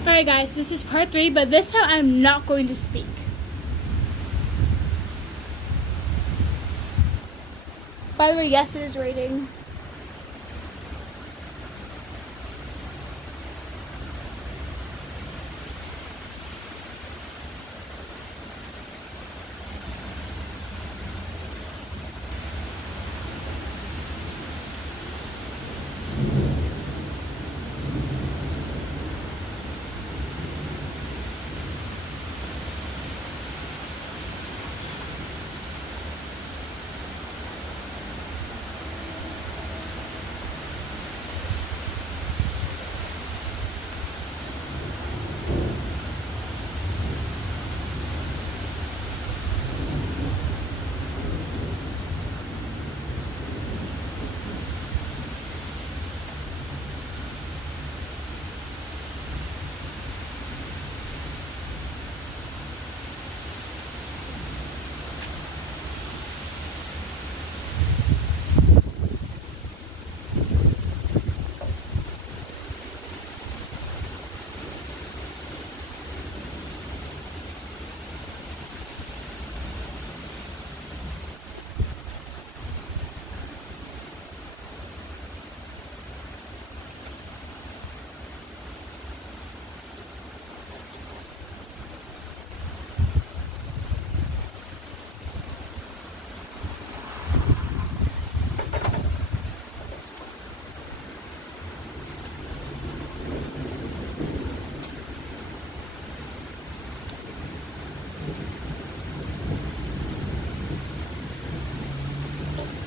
Alright guys, this is part 3, but this time I'm not going to speak. By the way, yes, it is raining.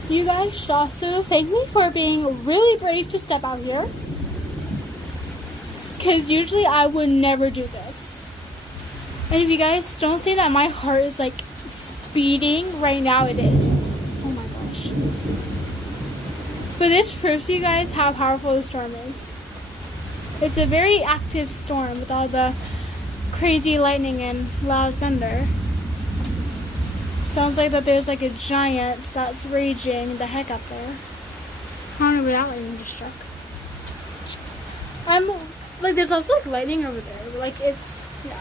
You guys should also thank me for being really brave to step out here. Because usually I would never do this. And if you guys don't think that my heart is like speeding right now, it is. Oh my gosh. But this proves to you guys how powerful the storm is. It's a very active storm with all the crazy lightning and loud thunder. Sounds like that there's like a giant that's raging the heck up there. I don't know where that lightning just struck. Like there's also like lightning over there. Like it's, yeah.